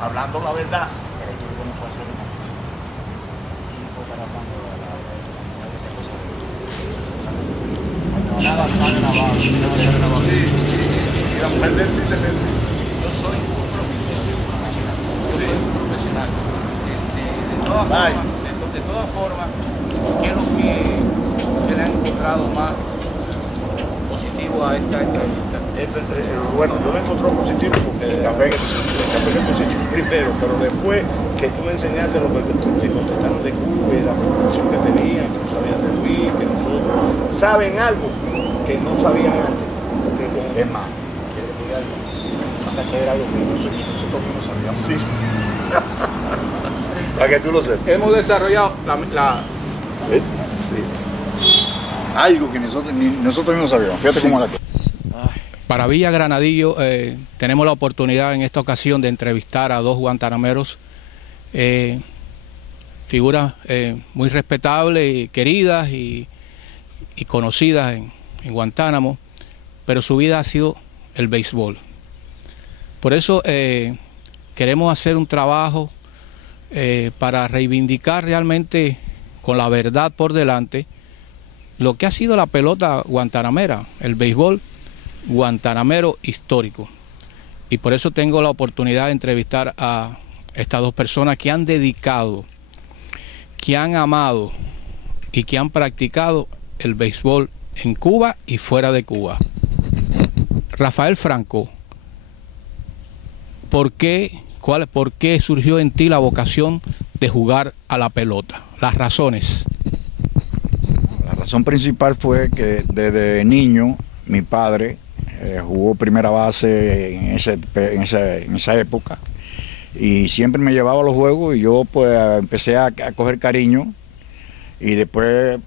hablando la verdad. Nada está grabado, Sí, y la mujer de él sí se mete. Yo soy un profesional. De todas formas, ¿qué es lo que le han encontrado más positivo a esta entrevista? Bueno, yo lo encontré positivo porque el café que pusiste primero, pero después que tú me enseñaste lo que tú te contestaron de Cuba y la preocupación que tenían, que no sabían de Luis, que nosotros saben algo que no sabían antes. Es más, quiere que te diga algo, eso era algo que nosotros mismos sabíamos. Sí. Para que tú lo sepas. Hemos desarrollado Sí. Algo que nosotros mismos sabíamos. Fíjate cómo era que. Para Villa Granadillo tenemos la oportunidad en esta ocasión de entrevistar a dos guantanameros, figuras muy respetables y queridas y conocidas en Guantánamo, pero su vida ha sido el béisbol. Por eso queremos hacer un trabajo para reivindicar realmente con la verdad por delante lo que ha sido la pelota guantanamera, el béisbol guantanamero histórico. Y por eso tengo la oportunidad de entrevistar a estas dos personas que han dedicado, que han amado y que han practicado el béisbol en Cuba y fuera de Cuba. Rafael Franco, ¿por qué surgió en ti la vocación de jugar a la pelota? Las razones. La razón principal fue que desde niño mi padre jugó primera base en esa época y siempre me llevaba a los juegos y yo pues empecé a coger cariño y después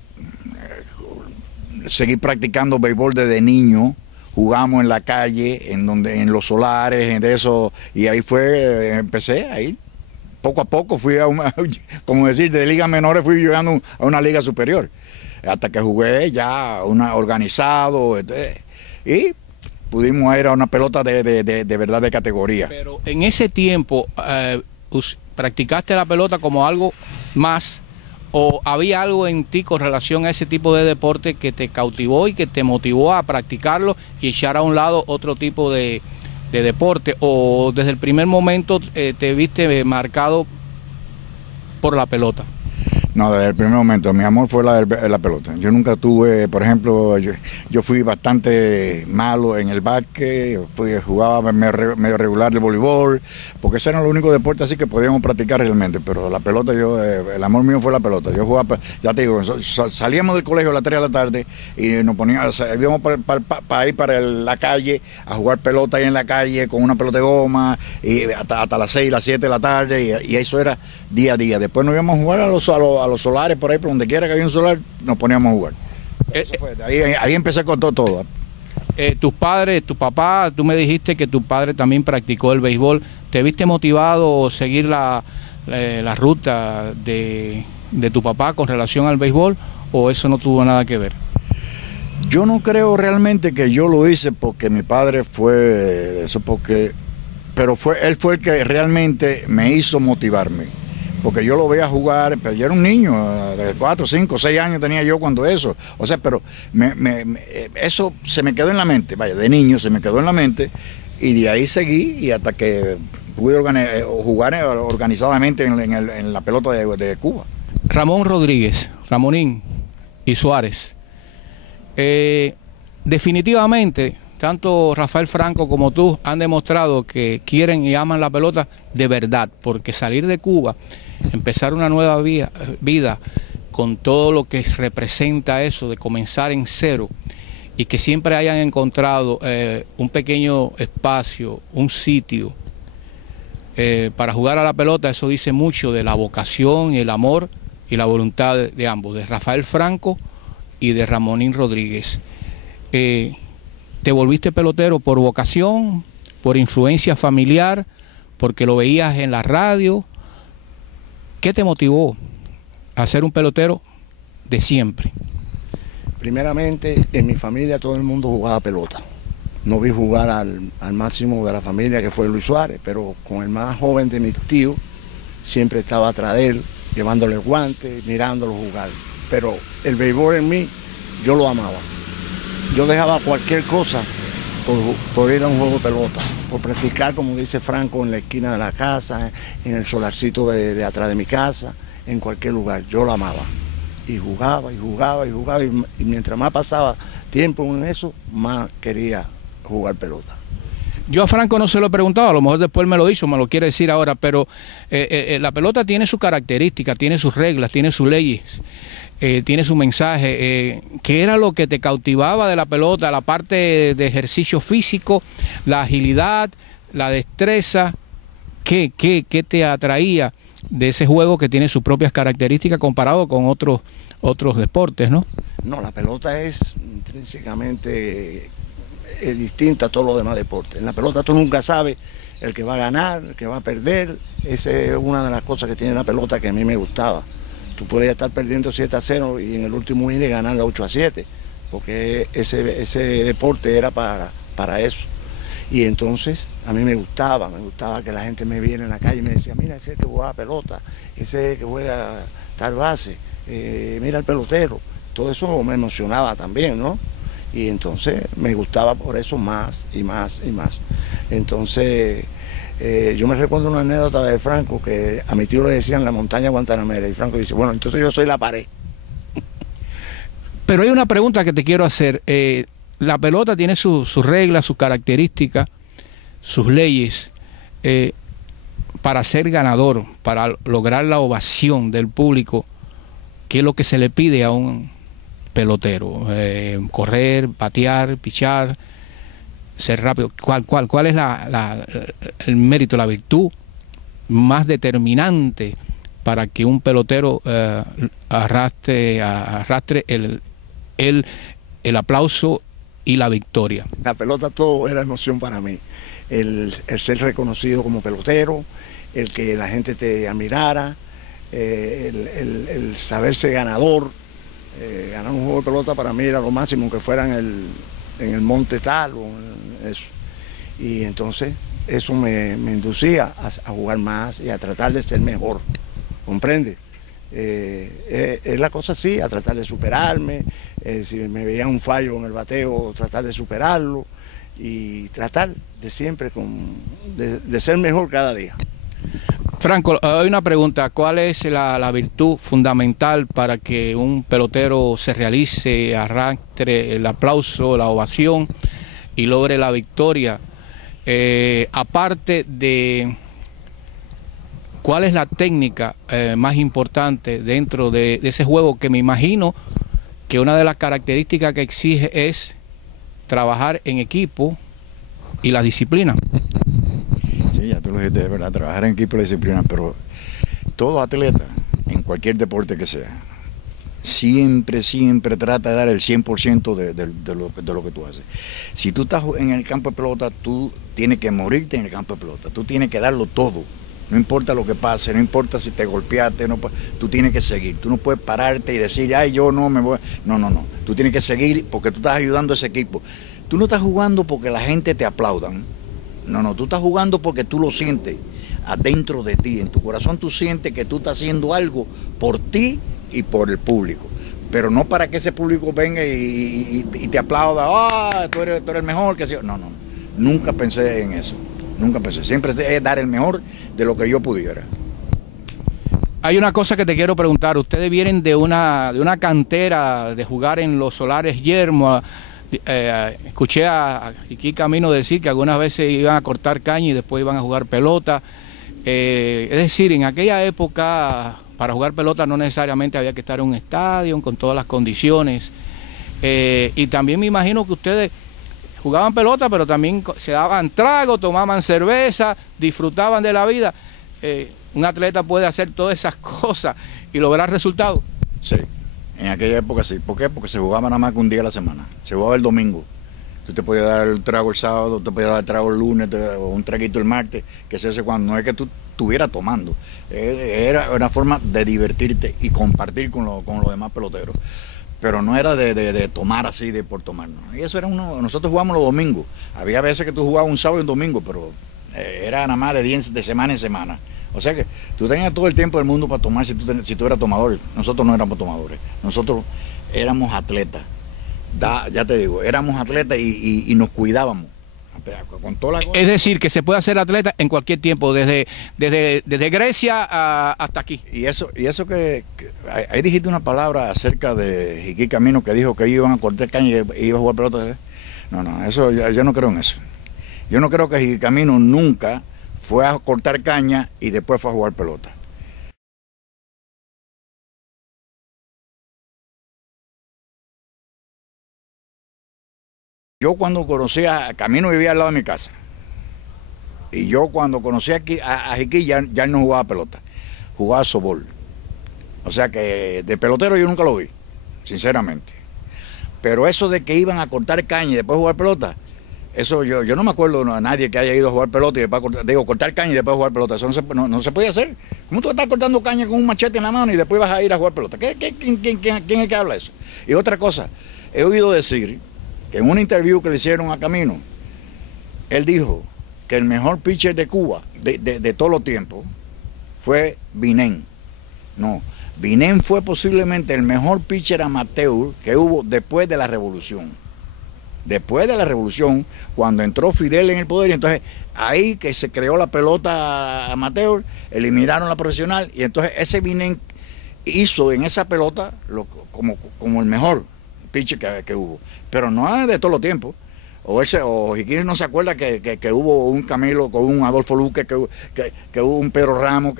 seguí practicando béisbol desde niño. Jugamos en la calle, en los solares, en eso, y ahí empecé ahí. Poco a poco fui como decir, de ligas menores fui llegando a una liga superior, hasta que jugué ya organizado, y pudimos ir a una pelota de verdad de categoría. Pero en ese tiempo, ¿practicaste la pelota como algo más o había algo en ti con relación a ese tipo de deporte que te cautivó y que te motivó a practicarlo y echar a un lado otro tipo de deporte? ¿O desde el primer momento te viste marcado por la pelota? No, desde el primer momento, mi amor fue la pelota. Yo nunca tuve, por ejemplo, yo fui bastante malo en el básquet, jugaba medio regular el voleibol, porque ese era el único deporte así que podíamos practicar realmente, pero la pelota, el amor mío fue la pelota. Yo jugaba, ya te digo, salíamos del colegio a las 3 de la tarde y nos poníamos, íbamos para ir para la calle a jugar pelota ahí en la calle con una pelota de goma, y hasta las 6, las 7 de la tarde, y eso era día a día. Después nos íbamos a jugar a los solares, por ahí, por donde quiera que había un solar, nos poníamos a jugar. Ahí empecé con todo. Tus padres, tu papá, tú me dijiste que tu padre también practicó el béisbol. ¿Te viste motivado a seguir la ruta de tu papá con relación al béisbol o eso no tuvo nada que ver? Yo no creo realmente que yo lo hice porque mi padre fue eso, pero él fue el que realmente me hizo motivarme. Porque yo lo veía jugar, pero yo era un niño, de 4, 5, 6 años tenía yo cuando eso. O sea, pero eso se me quedó en la mente, vaya, de niño se me quedó en la mente y de ahí seguí y hasta que pude jugar organizadamente en la pelota de Cuba. Ramón Rodríguez, Ramonín y Suárez. Definitivamente, tanto Rafael Franco como tú han demostrado que quieren y aman la pelota de verdad, porque salir de Cuba, empezar una nueva vida con todo lo que representa eso de comenzar en cero y que siempre hayan encontrado un pequeño espacio, un sitio para jugar a la pelota, eso dice mucho de la vocación y el amor y la voluntad de ambos, de Rafael Franco y de Ramonín Rodríguez. ¿Te volviste pelotero por vocación, por influencia familiar, porque lo veías en la radio? ¿Qué te motivó a ser un pelotero de siempre? Primeramente, en mi familia todo el mundo jugaba pelota. no vi jugar al máximo de la familia, que fue Luis Suárez, pero con el más joven de mis tíos, siempre estaba atrás de él, llevándole guantes, mirándolo jugar. Pero el béisbol en mí, yo lo amaba. Yo dejaba cualquier cosa por ir a un juego de pelota, por practicar, como dice Franco, en la esquina de la casa, en el solarcito de atrás de mi casa, en cualquier lugar. Yo lo amaba. Y jugaba, y jugaba, y jugaba, y mientras más pasaba tiempo en eso, más quería jugar pelota. Yo a Franco no se lo he preguntado, a lo mejor después me lo hizo, me lo quiere decir ahora, pero la pelota tiene sus características, tiene sus reglas, tiene sus leyes, tiene su mensaje. ¿Qué era lo que te cautivaba de la pelota? La parte de ejercicio físico, la agilidad, la destreza. ¿Qué te atraía de ese juego que tiene sus propias características comparado con otros deportes, ¿no? No, la pelota es intrínsecamente distinta a todos los demás deportes. En la pelota tú nunca sabes el que va a ganar, el que va a perder. Esa es una de las cosas que tiene la pelota que a mí me gustaba. Tú puedes estar perdiendo 7-0 y en el último inning ganar 8-7, porque ese deporte era para eso. Y entonces a mí me gustaba que la gente me viera en la calle y me decía, mira, ese es el que juega pelota, ese es el que juega tal base, mira el pelotero. Todo eso me emocionaba también, ¿no? Y entonces me gustaba por eso más y más y más. Entonces yo me recuerdo una anécdota de Franco, que a mi tío le decían la montaña Guantanamera, y Franco dice, bueno, entonces yo soy la pared. Pero hay una pregunta que te quiero hacer. La pelota tiene sus reglas, sus características, sus leyes. Para ser ganador, para lograr la ovación del público, ¿qué es lo que se le pide a un pelotero? Correr, batear, pichar, ser rápido. ¿Cuál es el mérito, la virtud más determinante para que un pelotero arrastre el aplauso y la victoria? La pelota todo era emoción para mí. El ser reconocido como pelotero, el que la gente te admirara, el saberse ganador. Ganar un juego de pelota para mí era lo máximo, que fuera en el monte tal o en eso. Y entonces eso me inducía a jugar más y a tratar de ser mejor, ¿comprende? Es la cosa así, a tratar de superarme, si me veía un fallo en el bateo, tratar de superarlo y tratar de siempre de ser mejor cada día. Franco, hay una pregunta. ¿Cuál es la virtud fundamental para que un pelotero se realice, arrastre el aplauso, la ovación y logre la victoria? Aparte de cuál es la técnica más importante dentro de ese juego, que me imagino que una de las características que exige es trabajar en equipo y la disciplina. Sí, ya tú lo dijiste, de verdad, trabajar en equipo y la disciplina, pero todo atleta, en cualquier deporte que sea, siempre trata de dar el 100% de lo que tú haces. Si tú estás en el campo de pelota, tú tienes que morirte en el campo de pelota, tú tienes que darlo todo. No importa lo que pase, no importa si te golpeaste, no, tú tienes que seguir. Tú no puedes pararte y decir, ay, yo no me voy. No. Tú tienes que seguir porque tú estás ayudando a ese equipo. Tú no estás jugando porque la gente te aplaudan. No, tú estás jugando porque tú lo sientes adentro de ti. En tu corazón tú sientes que tú estás haciendo algo por ti y por el público. Pero no para que ese público venga y te aplauda, tú eres el mejor. No. Nunca pensé en eso. Nunca pensé. Siempre es dar el mejor de lo que yo pudiera. Hay una cosa que te quiero preguntar. Ustedes vienen de una cantera de jugar en los Solares Yermo. Escuché a Iquique Camino decir que algunas veces iban a cortar caña y después iban a jugar pelota. Es decir, en aquella época, para jugar pelota no necesariamente había que estar en un estadio con todas las condiciones. Y también me imagino que ustedes jugaban pelota, pero también se daban trago, tomaban cerveza, disfrutaban de la vida. Un atleta puede hacer todas esas cosas y lograr resultados. Sí, en aquella época sí. ¿Por qué? Porque se jugaba nada más que un día a la semana. Se jugaba el domingo. Tú te podías dar el trago el sábado, te podías dar el trago el lunes, o un traguito el martes, que se hace cuando no es que tú estuvieras tomando. Era una forma de divertirte y compartir con los demás peloteros. pero no era de tomar así, de por tomar, no. Y eso era nosotros jugábamos los domingos. Había veces que tú jugabas un sábado y un domingo, pero era nada más de semana en semana. O sea que tú tenías todo el tiempo del mundo para tomar si tú eras tomador. Nosotros no éramos tomadores, nosotros éramos atletas. Ya te digo, éramos atletas y nos cuidábamos. Con toda la cosa. Es decir, que se puede hacer atleta en cualquier tiempo, desde Grecia hasta aquí. Y eso que ahí dijiste una palabra acerca de Jiquí Camino, que dijo que iban a cortar caña y iba a jugar pelota. No, eso yo no creo en eso. Yo no creo que Jiquí Camino nunca fue a cortar caña y después fue a jugar pelota. Yo cuando conocí a Camino vivía al lado de mi casa. Y yo cuando conocí aquí a Jiquí ya él no jugaba pelota, jugaba softball. O sea que de pelotero yo nunca lo vi, sinceramente. Pero eso de que iban a cortar caña y después jugar pelota, eso yo no me acuerdo de nadie que haya ido a jugar pelota y después cortar caña y después jugar pelota. Eso no se podía hacer. ¿Cómo tú estás cortando caña con un machete en la mano y después vas a ir a jugar pelota? ¿Quién es el que habla eso? Y otra cosa, he oído decir que en una interview que le hicieron a Camino, él dijo que el mejor pitcher de Cuba, de todos los tiempos, fue Vinén. No, Vinén fue posiblemente el mejor pitcher amateur que hubo después de la Revolución. Después de la Revolución, cuando entró Fidel en el poder, y entonces ahí que se creó la pelota amateur, eliminaron la profesional, y entonces ese Vinén hizo en esa pelota como el mejor pitcher que hubo, pero no es de todos los tiempos. O Jiquí no se acuerda que hubo un Camilo con un Adolfo Luque, que hubo un Pedro Ramos,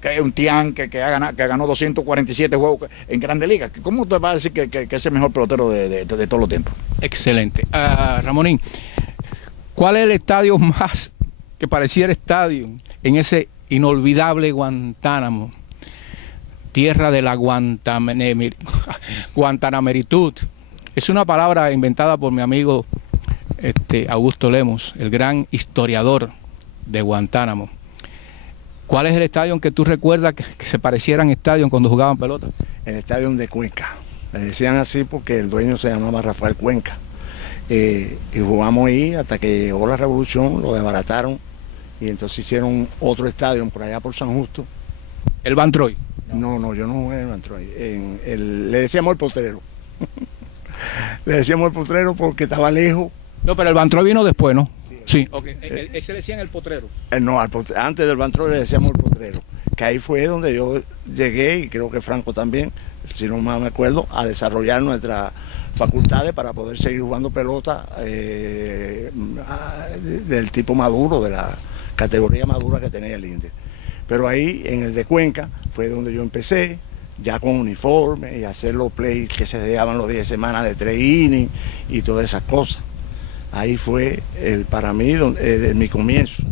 que un Tian que ganó 247 juegos en Grandes Ligas. ¿Cómo te vas a decir que es el mejor pelotero de todos los tiempos? Excelente. Ramonín, ¿cuál es el estadio más que pareciera estadio en ese inolvidable Guantánamo? Tierra de la guantanameritud. Es una palabra inventada por mi amigo Augusto Lemos, el gran historiador de Guantánamo. ¿Cuál es el estadio que tú recuerdas que se parecieran estadios cuando jugaban pelota? El estadio de Cuenca. Le decían así porque el dueño se llamaba Rafael Cuenca. Y jugamos ahí hasta que llegó la revolución, lo desbarataron y entonces hicieron otro estadio por allá por San Justo. ¿El Van Troy? No, yo no jugué en el Van Troy. Le decíamos el potrero. Le decíamos el potrero porque estaba lejos. No, pero el Van Troy vino después, ¿no? Sí. Okay. Ese le decían el potrero. No, antes del Van Troy le decíamos el potrero. Que ahí fue donde yo llegué, y creo que Franco también, si no mal me acuerdo, a desarrollar nuestras facultades para poder seguir jugando pelota del tipo maduro, de la categoría madura que tenía el Inter. Pero ahí, en el de Cuenca, fue donde yo empecé, ya con uniforme y hacer los plays que se daban los 10 semanas de 3 innings y todas esas cosas. Ahí fue para mí mi comienzo.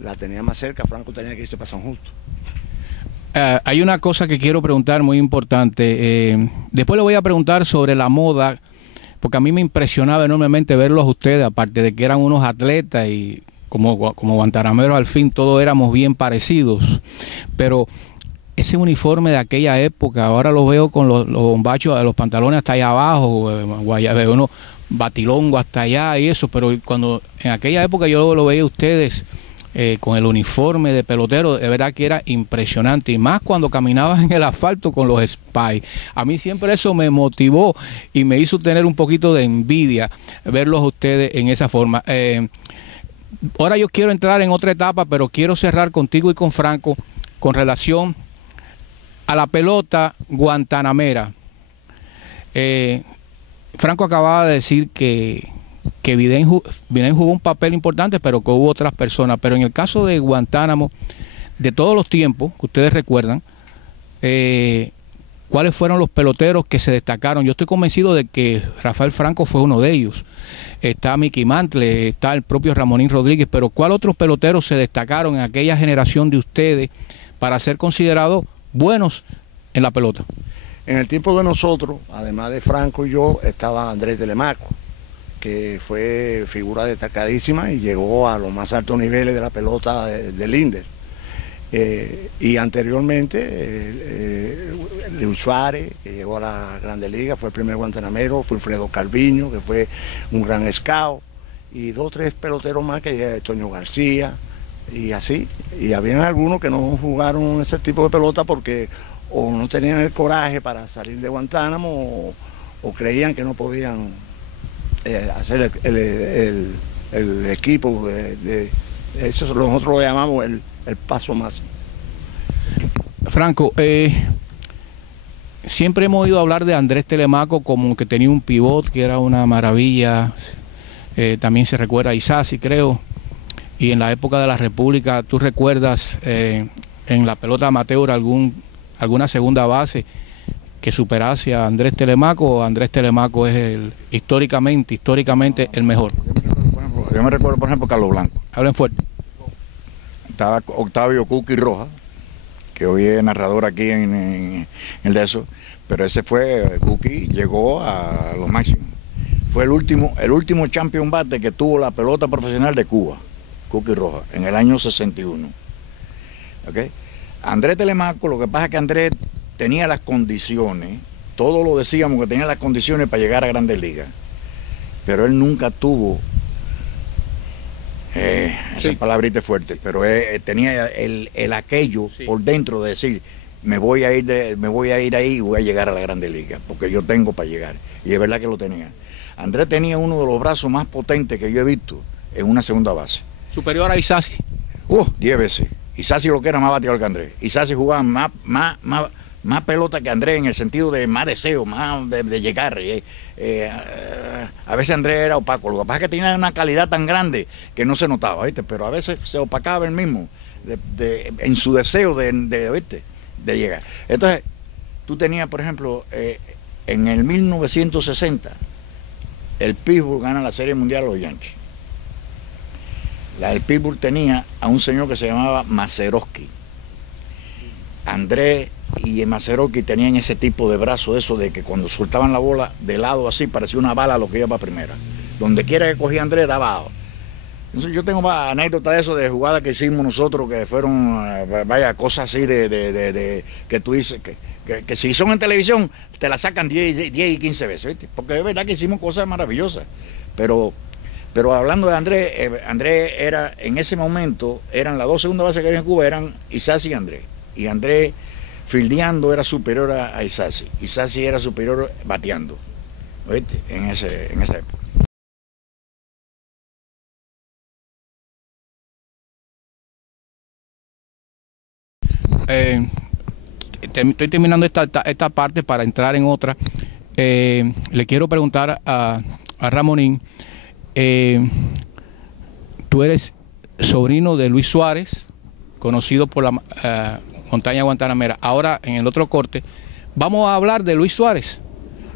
La tenía más cerca, Franco tenía que irse para San Justo. Hay una cosa que quiero preguntar muy importante. Después le voy a preguntar sobre la moda, porque a mí me impresionaba enormemente verlos a ustedes, aparte de que eran unos atletas y como guantanameros al fin todos éramos bien parecidos. Pero ese uniforme de aquella época, ahora lo veo con los bombachos, los pantalones hasta allá abajo, veo uno batilongo hasta allá y eso, pero cuando en aquella época yo lo veía a ustedes con el uniforme de pelotero, de verdad que era impresionante, y más cuando caminabas en el asfalto con los Spy. A mí siempre eso me motivó y me hizo tener un poquito de envidia verlos a ustedes en esa forma. Ahora yo quiero entrar en otra etapa, pero quiero cerrar contigo y con Franco con relación a la pelota guantanamera. Franco acababa de decir que Vinén jugó un papel importante, pero que hubo otras personas. Pero en el caso de Guantánamo, de todos los tiempos que ustedes recuerdan, ¿cuáles fueron los peloteros que se destacaron? Yo estoy convencido de que Rafael Franco fue uno de ellos. Está Mickey Mantle, está el propio Ramonín Rodríguez, pero ¿cuál otros peloteros se destacaron en aquella generación de ustedes para ser considerados buenos en la pelota? En el tiempo de nosotros, además de Franco y yo, estaba Andrés Telemaco, que fue figura destacadísima y llegó a los más altos niveles de la pelota del Inter. Y anteriormente, Luis Suárez, que llegó a la Grandes Ligas, fue el primer guantanamero, Wilfredo Calviño, que fue un gran scout, y 2 o 3 peloteros más, que Toño García, y así. Y habían algunos que no jugaron ese tipo de pelota porque o no tenían el coraje para salir de Guantánamo o creían que no podían hacer el equipo eso nosotros lo llamamos el paso máximo. Franco, siempre hemos oído hablar de Andrés Telemaco como que tenía un pivot que era una maravilla. También se recuerda a Isasi, creo. Y en la época de la República, ¿tú recuerdas en la pelota amateur alguna segunda base que superase a Andrés Telemaco, o Andrés Telemaco es históricamente el mejor? Yo me recuerdo, por ejemplo, Carlos Blanco. Hablen fuerte. Estaba Octavio Cookie Rojas, que hoy es narrador aquí en el de eso, pero ese fue, Cookie llegó a lo máximo. Fue el último champion bate que tuvo la pelota profesional de Cuba, Cookie Rojas, en el año 61. ¿Okay? Andrés Telemaco, lo que pasa es que Andrés tenía las condiciones, todos lo decíamos que tenía las condiciones para llegar a Grandes Ligas, pero él nunca tuvo, esa palabrita es fuerte, pero tenía el aquello por dentro de decir, me voy a ir ahí y voy a llegar a la Grandes Ligas, porque yo tengo para llegar, y es verdad que lo tenía. Andrés tenía uno de los brazos más potentes que yo he visto en una segunda base. ¿Superior a Isasi? 10 veces. Isasi lo que era más bateador que Andrés. Isasi jugaba más pelota que Andrés en el sentido de más deseo, más de llegar. A veces Andrés era opaco. Lo que pasa es que tenía una calidad tan grande que no se notaba, ¿viste? Pero a veces se opacaba él mismo en su deseo de llegar. Entonces, tú tenías, por ejemplo, en el 1960, el Pittsburgh gana la Serie Mundial a los Yankees. El Pittsburgh tenía a un señor que se llamaba Mazeroski. Andrés y Mazeroski tenían ese tipo de brazo, eso de que cuando soltaban la bola de lado así, parecía una bala lo que iba para primera. Donde quiera que cogía Andrés, daba abajo. Entonces yo tengo anécdotas de eso, de jugadas que hicimos nosotros, que fueron, vaya, cosas así que tú dices, que si son en televisión, te la sacan 10 y 15 veces, ¿viste? Porque es verdad que hicimos cosas maravillosas. Pero hablando de Andrés, Andrés era, en ese momento, eran las 2 segundas bases que había en Cuba, eran Isasi y Andrés. Y Andrés, fildeando, era superior a Isasi. Isasi era superior bateando, ¿viste? En esa época. Estoy terminando esta parte para entrar en otra. Le quiero preguntar a Ramonín, tú eres sobrino de Luis Suárez, conocido por la montaña guantanamera. Ahora, en el otro corte, vamos a hablar de Luis Suárez.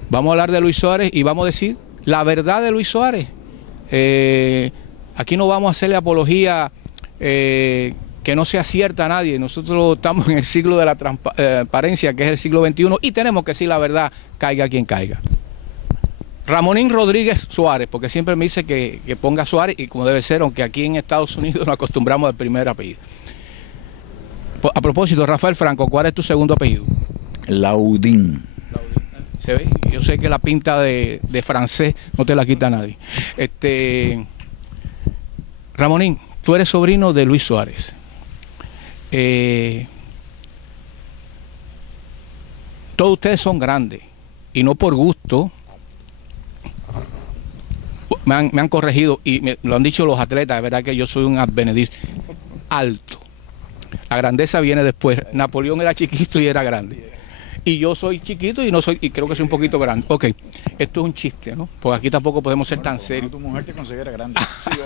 Vamos a hablar de Luis Suárez y vamos a decir la verdad de Luis Suárez. Aquí no vamos a hacerle apología que no se acierta a nadie. Nosotros estamos en el siglo de la transparencia, que es el siglo XXI, y tenemos que decir la verdad, caiga quien caiga. Ramonín Rodríguez Suárez, porque siempre me dice que ponga Suárez, y como debe ser, aunque aquí en Estados Unidos nos acostumbramos al primer apellido. A propósito, Rafael Franco, ¿cuál es tu segundo apellido? Laudín. ¿Se ve? Yo sé que la pinta de francés no te la quita nadie. Ramonín, tú eres sobrino de Luis Suárez. Todos ustedes son grandes, y no por gusto. Me han corregido y me lo han dicho los atletas, de verdad que yo soy un advenedizo alto. La grandeza viene después. Napoleón era chiquito y era grande. Y yo soy chiquito y creo que soy un poquito grande. Ok, esto es un chiste, ¿no? Porque aquí tampoco podemos ser tan serios. Tu mujer te considera grande.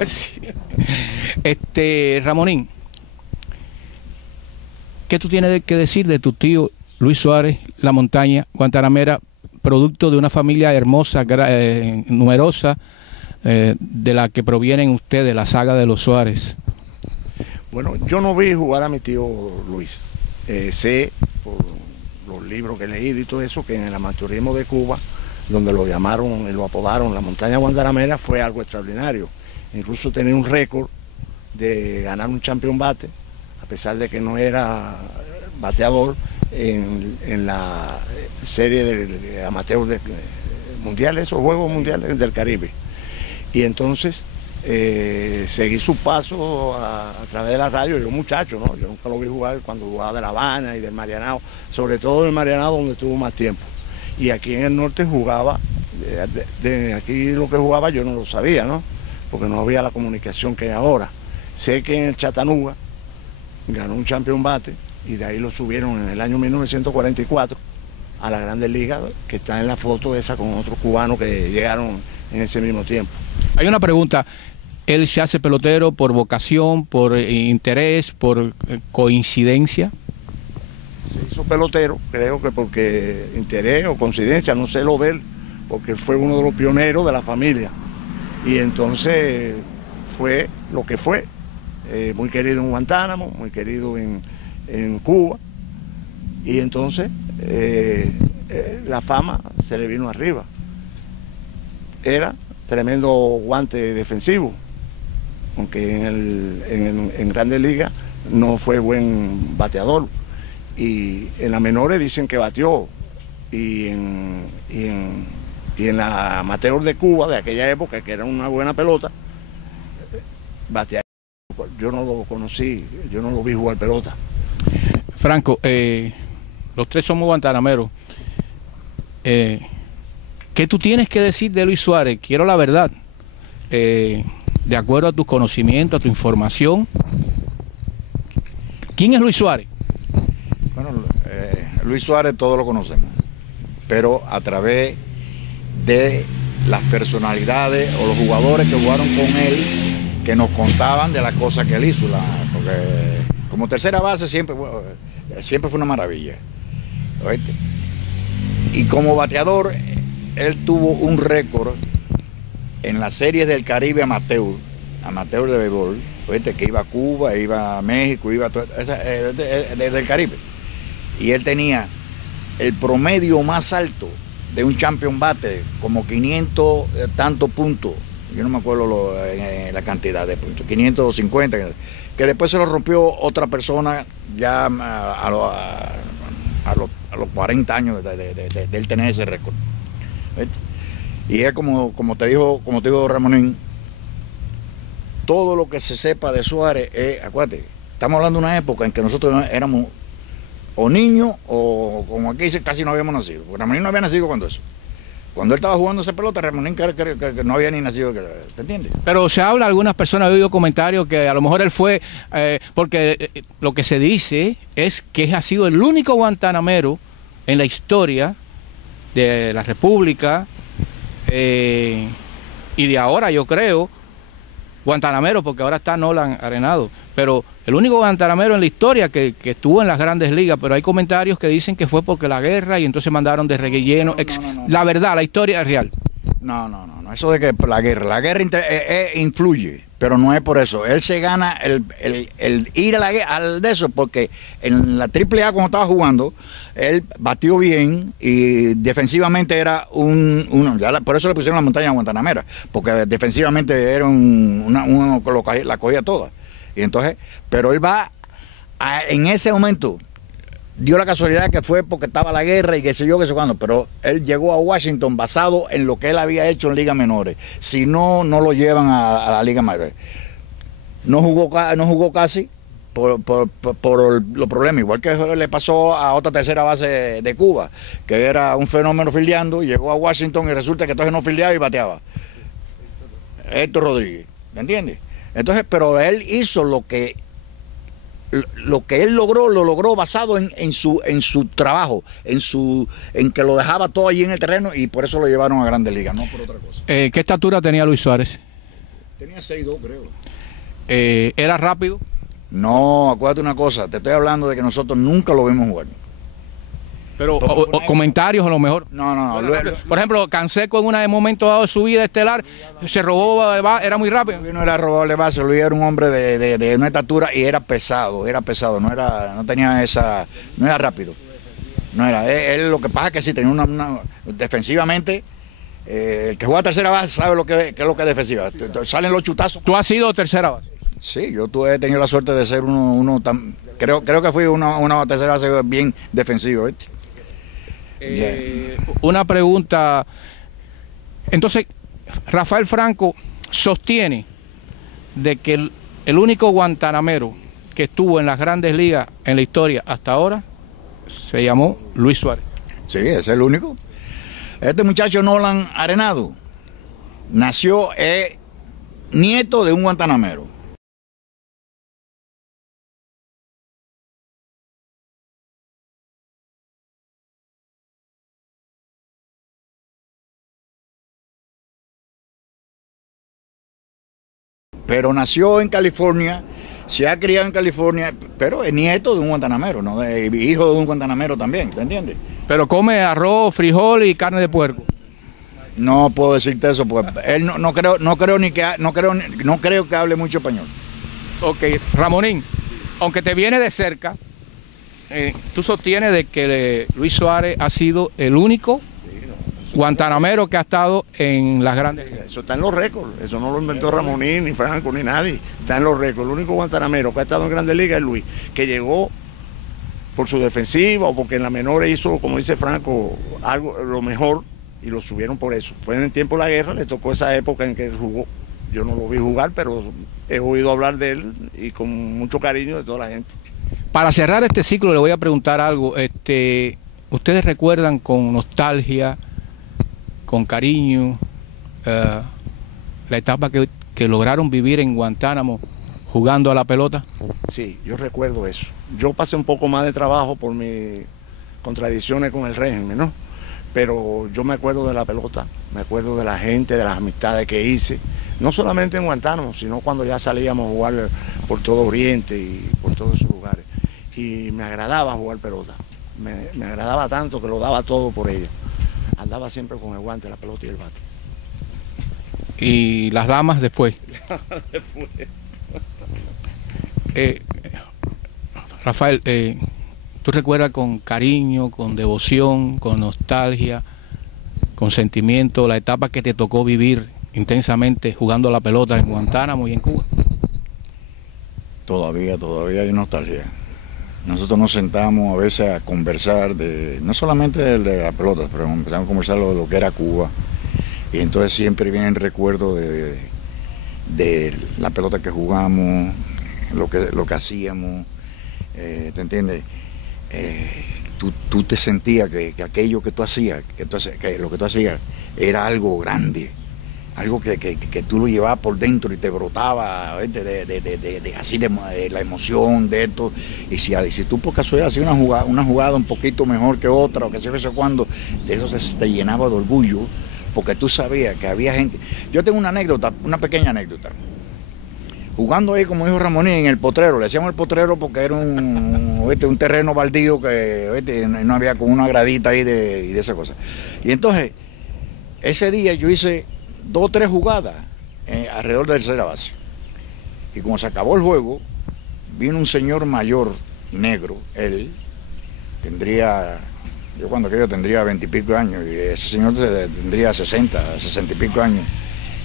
Sí. Ramonín, ¿qué tú tienes que decir de tu tío Luis Suárez, la montaña guantanamera, producto de una familia hermosa, numerosa, de la que provienen ustedes, la saga de los Suárez? Bueno, yo no vi jugar a mi tío Luis. Sé por los libros que he leído y todo eso, que en el amateurismo de Cuba, donde lo llamaron y lo apodaron la montaña guantanamera, fue algo extraordinario. Incluso tenía un récord de ganar un champion bate a pesar de que no era bateador en la serie de amateur mundiales, esos Juegos Mundiales del Caribe. Y entonces seguí su paso a través de la radio. Yo muchacho, ¿no? Yo nunca lo vi jugar cuando jugaba de La Habana y del Marianao, sobre todo del Marianao donde estuvo más tiempo. Y aquí en el norte jugaba, aquí lo que jugaba yo no lo sabía, ¿no? Porque no había la comunicación que hay ahora. Sé que en el Chattanooga ganó un champion bate y de ahí lo subieron en el año 1944 a la Grandes Ligas, que está en la foto esa con otros cubanos que llegaron en ese mismo tiempo. Hay una pregunta, ¿él se hace pelotero por vocación, por interés, por coincidencia? Se hizo pelotero, creo que porque interés o coincidencia, no sé lo de él, porque fue uno de los pioneros de la familia. Y entonces fue lo que fue, muy querido en Guantánamo, muy querido en Cuba. Y entonces la fama se le vino arriba. Era tremendo guante defensivo, aunque en Grandes Ligas no fue buen bateador. Y en las menores dicen que batió, y en la amateur de Cuba de aquella época, que era una buena pelota, bateaba. Yo no lo conocí, yo no lo vi jugar pelota. Franco, los tres somos guantanameros. ¿Qué tú tienes que decir de Luis Suárez? Quiero la verdad. De acuerdo a tus conocimientos, a tu información. ¿Quién es Luis Suárez? Bueno, Luis Suárez todos lo conocemos, pero a través de las personalidades o los jugadores que jugaron con él, que nos contaban de las cosas que él hizo, porque como tercera base siempre fue una maravilla, ¿oíste? Y como bateador, él tuvo un récord en las series del Caribe amateur de béisbol, ¿oíste? Que iba a Cuba, iba a México, iba a desde el Caribe. Y él tenía el promedio más alto de un champion bate, como 500 tantos puntos. Yo no me acuerdo la cantidad de puntos, 550, que después se lo rompió otra persona ya a los 40 años de él tener ese récord. Y es como te digo Ramonín, todo lo que se sepa de Suárez es, acuérdate, estamos hablando de una época en que nosotros éramos o niños o como aquí dice, casi no habíamos nacido. Ramonín no había nacido cuando eso. Cuando él estaba jugando esa pelota, Ramonín que no había ni nacido, ¿te entiendes? Pero se habla, algunas personas han oído comentarios que a lo mejor él fue, porque lo que se dice es que ha sido el único guantanamero en la historia de la República y de ahora, yo creo, guantanamero, porque ahora está Nolan Arenado, pero el único guantanamero en la historia que estuvo en las Grandes Ligas. Pero hay comentarios que dicen que fue porque la guerra y entonces mandaron de relleno. No. La verdad, la historia es real. No, eso de que la guerra influye, pero no es por eso. Él se gana el ir a la guerra, al de eso, porque en la AAA cuando estaba jugando, él batió bien y defensivamente era por eso le pusieron la montaña guantanamera, porque defensivamente era uno que la cogía toda. Y entonces, pero él va en ese momento, dio la casualidad que fue porque estaba la guerra y qué sé yo, qué sé cuándo, pero él llegó a Washington basado en lo que él había hecho en ligas menores. Si no, no lo llevan a la liga mayor. No jugó casi por los problemas, igual que le pasó a otra tercera base de Cuba, que era un fenómeno fildeando, llegó a Washington y resulta que entonces no fildeaba y bateaba. Héctor Rodríguez, ¿me entiendes? Entonces, pero él hizo lo que él logró, lo logró basado en su trabajo, en que lo dejaba todo allí en el terreno, y por eso lo llevaron a Grandes Ligas, no por otra cosa. ¿Qué estatura tenía Luis Suárez? Tenía 6'2", creo. ¿Era rápido? No, acuérdate una cosa, te estoy hablando de que nosotros nunca lo vimos jugar. Pero comentarios a lo mejor. No. Por ejemplo, Canseco en un momento dado de su vida estelar se robó, era muy rápido. Luis no era robable base, Luis era un hombre de una estatura y era pesado, no era rápido. No era, él lo que pasa es que sí tenía defensivamente, el que juega tercera base sabe qué es lo que es defensiva. Salen los chutazos. ¿Tú has sido tercera base? Sí, yo he tenido la suerte de ser creo que fui una tercera base bien defensivo, ¿viste? Una pregunta. Entonces, Rafael Franco sostiene de que el único guantanamero que estuvo en las grandes ligas en la historia hasta ahora se llamó Luis Suárez. Sí, es el único. Este muchacho Nolan Arenado nació nieto de un guantanamero. Pero nació en California, se ha criado en California, pero es nieto de un guantanamero, ¿no? Hijo de un guantanamero también, ¿te entiendes? Pero come arroz, frijol y carne de puerco. No puedo decirte eso, porque él no creo que hable mucho español. Ok, Ramonín, aunque te viene de cerca, tú sostienes de que Luis Suárez ha sido el único guantanamero que ha estado en las grandes ligas. Eso está en los récords, eso no lo inventó Ramonín, ni Franco, ni nadie. Está en los récords. El único guantanamero que ha estado en grandes ligas es Luis, que llegó por su defensiva o porque en la menor hizo, como dice Franco, algo lo mejor y lo subieron por eso. Fue en el tiempo de la guerra, le tocó esa época en que él jugó. Yo no lo vi jugar, pero he oído hablar de él y con mucho cariño de toda la gente. Para cerrar este ciclo le voy a preguntar algo. ¿Ustedes recuerdan con nostalgia, con cariño, la etapa que lograron vivir en Guantánamo jugando a la pelota? Sí, yo recuerdo eso. Yo pasé un poco más de trabajo por mis contradicciones con el régimen, ¿no? Pero yo me acuerdo de la pelota, me acuerdo de la gente, de las amistades que hice, no solamente en Guantánamo, sino cuando ya salíamos a jugar por todo Oriente y por todos esos lugares. Y me agradaba jugar pelota, me agradaba tanto que lo daba todo por ella. Andaba siempre con el guante, la pelota y el bate. ¿Y las damas después? Rafael, ¿tú recuerdas con cariño, con devoción, con nostalgia, con sentimiento la etapa que te tocó vivir intensamente jugando a la pelota en Guantánamo y en Cuba? Todavía hay nostalgia. Nosotros nos sentamos a veces a conversar no solamente de la pelota, pero empezamos a conversar de lo que era Cuba. Y entonces siempre viene el recuerdo de la pelota que jugamos, lo que hacíamos, ¿te entiendes? Tú te sentías que aquello que tú hacías, que lo que tú hacías era algo grande, algo que tú lo llevabas por dentro y te brotaba así de la emoción de esto. Y si tú por casualidad hacías una jugada un poquito mejor que otra, o que sé cuándo, de eso te llenaba de orgullo, porque tú sabías que había gente. Yo tengo una pequeña anécdota. Jugando ahí, como dijo Ramonín, en el potrero, le decíamos el potrero porque era un terreno baldío que no había con una gradita ahí y de esa cosa. Y entonces, ese día yo hice 2 o 3 jugadas alrededor de la tercera base. Y como se acabó el juego, vino un señor mayor, negro, él, yo tendría 20 y pico años, y ese señor tendría 60 y pico años.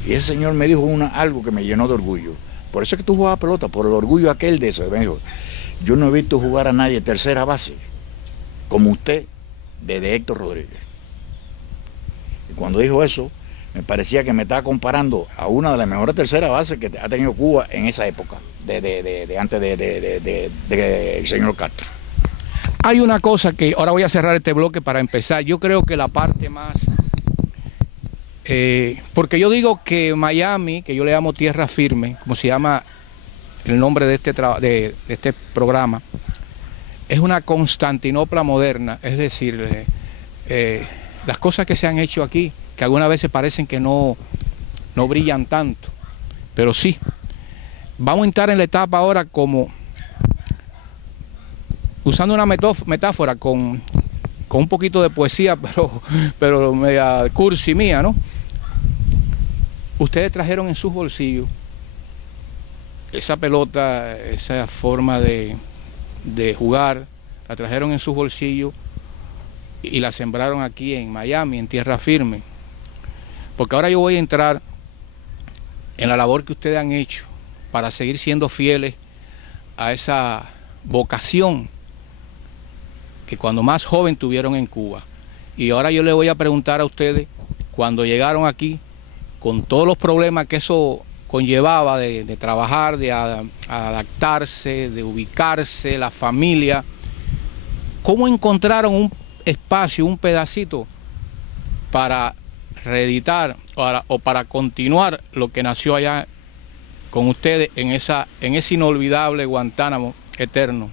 Y ese señor me dijo algo que me llenó de orgullo. Por eso es que tú jugabas pelota, por el orgullo aquel de eso. Me dijo, yo no he visto jugar a nadie tercera base como usted desde Héctor Rodríguez. Y cuando dijo eso, me parecía que me estaba comparando a una de las mejores terceras bases que ha tenido Cuba en esa época, antes del señor Castro. Hay una cosa que ahora voy a cerrar este bloque para empezar. Yo creo que la parte más... porque yo digo que Miami, que yo le llamo tierra firme, como se llama el nombre de este programa, es una Constantinopla moderna. Es decir, las cosas que se han hecho aquí, que algunas veces parecen que no brillan tanto, pero sí. Vamos a entrar en la etapa ahora como, usando una metáfora con un poquito de poesía, pero media cursi mía, ¿no? Ustedes trajeron en sus bolsillos esa pelota, esa forma de jugar, la trajeron en sus bolsillos y la sembraron aquí en Miami, en tierra firme. Porque ahora yo voy a entrar en la labor que ustedes han hecho para seguir siendo fieles a esa vocación que cuando más joven tuvieron en Cuba. Y ahora yo les voy a preguntar a ustedes, cuando llegaron aquí, con todos los problemas que eso conllevaba de trabajar, de adaptarse, de ubicarse, la familia, ¿cómo encontraron un espacio, un pedacito para reeditar o para continuar lo que nació allá con ustedes en ese inolvidable Guantánamo eterno?